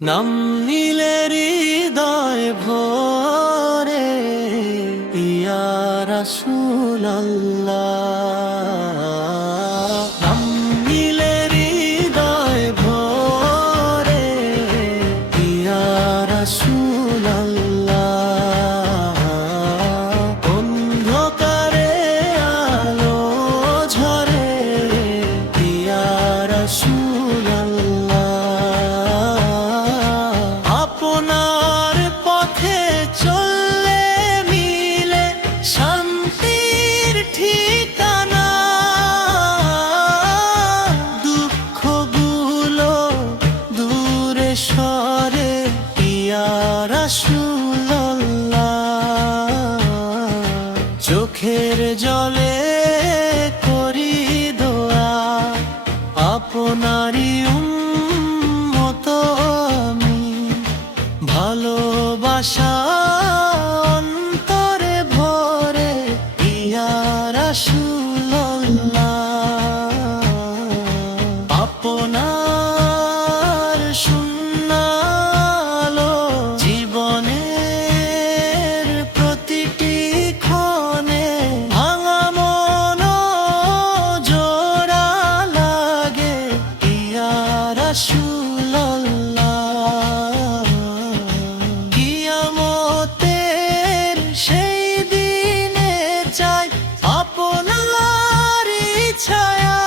নাম নিলে হৃদয় ভরে, ইয়া রাসূলুল্লাহ। নাম নিলে হৃদয় ভরে, ইয়া রাসূলুল্লাহ। অন্ধকারে আলো ঝরে, ইয়া রাসূলুল্লাহ। আপনার পথে চললে মিলে শান্তির ঠিকানা। দুঃখগুলো দূরে সরে, ইয়া রাসূলুল্লাহ। চোখের জলে করি দোয়া, আপনারই উম্মত আমি। ভালোবাসা অন্তরে ভরে, ইয়া রাসূলুল্লাহ। আপনার সুন্নালো জীবনের প্রতিটি ক্ষণে, ভাঙা মন জোড়া লাগে, ইয়া রাসূলুল্লাহ। কিয়ামতের সেই দিনে চাই আপনার ছায়া।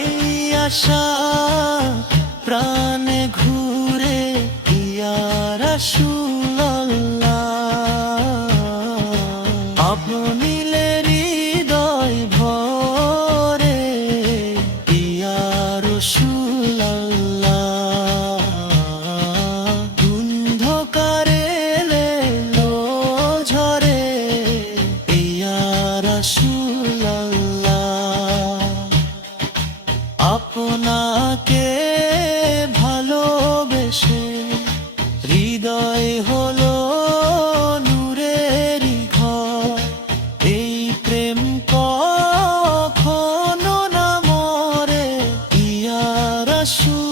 এই আশা প্রাণে ঘুরে, ইয়া রাসূলুল্লাহ। আপনি হৃদয় ভরে, ইয়া রাসূলুল্লাহ। অন্ধকারে এলো ঝরে, ইয়া রাসূলুল্লাহ। আপনাকে ভালোবেসে হৃদয় হলো নূরেরই ঘর। এই প্রেম কখনো না মরে, ইয়া রাসূলুল্লাহ।